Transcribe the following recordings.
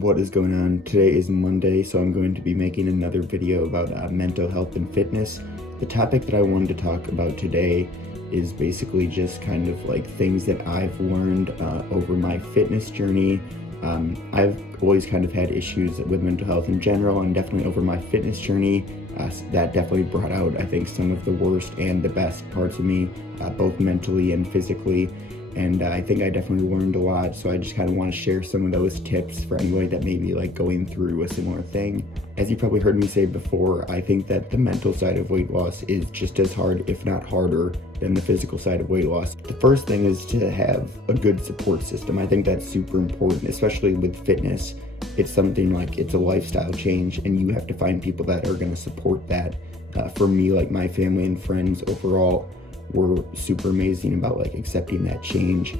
What is going on? Today is Monday, so I'm going to be making another video about mental health and fitness. The topic that I wanted to talk about today is basically just kind of like things that I've learned over my fitness journey. I've always kind of had issues with mental health in general, and definitely over my fitness journey, that definitely brought out, I think, some of the worst and the best parts of me, both mentally and physically. And I think I definitely learned a lot, so I just kind of want to share some of those tips for anybody that may be like going through a similar thing. As you probably heard me say before, I think that the mental side of weight loss is just as hard, if not harder, than the physical side of weight loss. The first thing is to have a good support system. I think that's super important, especially with fitness. It's something like it's a lifestyle change, and you have to find people that are going to support that. For me, like my family and friends overall were super amazing about like accepting that change.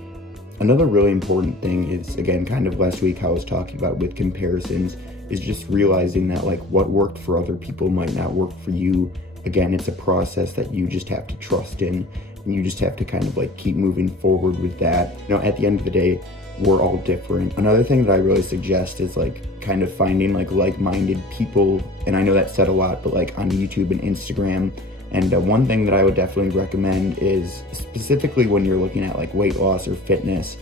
Another really important thing is, again, kind of last week how I was talking about with comparisons, is just realizing that like what worked for other people might not work for you. Again, it's a process that you just have to trust in, and you just have to kind of like keep moving forward with that. You know, at the end of the day, we're all different. Another thing that I really suggest is like kind of finding like-minded people, and I know that's said a lot, but like on YouTube and Instagram. And one thing that I would definitely recommend is, specifically when you're looking at like weight loss or fitness,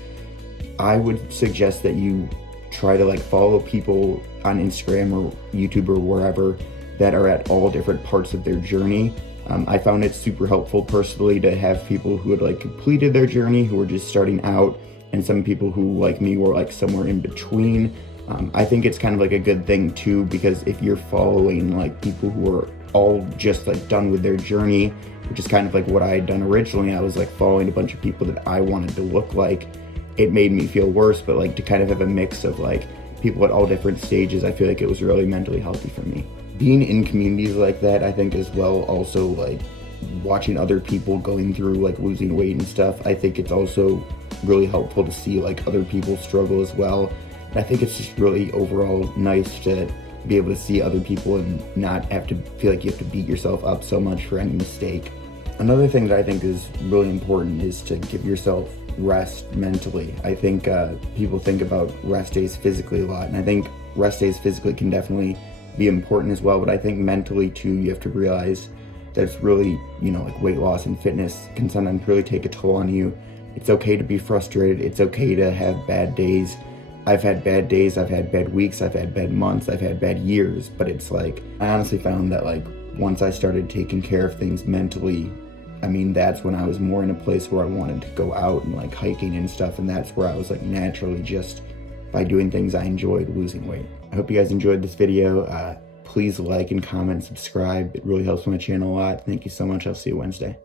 I would suggest that you try to like follow people on Instagram or YouTube or wherever that are at all different parts of their journey. I found it super helpful personally to have people who had like completed their journey, who were just starting out, and some people who, like me, were like somewhere in between. I think it's kind of like a good thing too, because if you're following like people who are all just like done with their journey, which is kind of like what I had done originally, I was like following a bunch of people that I wanted to look like. It made me feel worse, but like to kind of have a mix of like people at all different stages, I feel like it was really mentally healthy for me. Being in communities like that, I think as well, also like watching other people going through like losing weight and stuff, I think it's also really helpful to see like other people struggle as well. And I think it's just really overall nice to be able to see other people and not have to feel like you have to beat yourself up so much for any mistake. Another thing that I think is really important is to give yourself rest mentally. I think people think about rest days physically a lot, and I think rest days physically can definitely be important as well, but I think mentally too, you have to realize that it's really, you know, like weight loss and fitness can sometimes really take a toll on you. It's okay to be frustrated. It's okay to have bad days. I've had bad days, I've had bad weeks, I've had bad months, I've had bad years, but it's like, I honestly found that like once I started taking care of things mentally, I mean, that's when I was more in a place where I wanted to go out and like hiking and stuff, and that's where I was like naturally, just by doing things I enjoyed, losing weight. I hope you guys enjoyed this video. Please like and comment, subscribe. It really helps my channel a lot. Thank you so much. I'll see you Wednesday.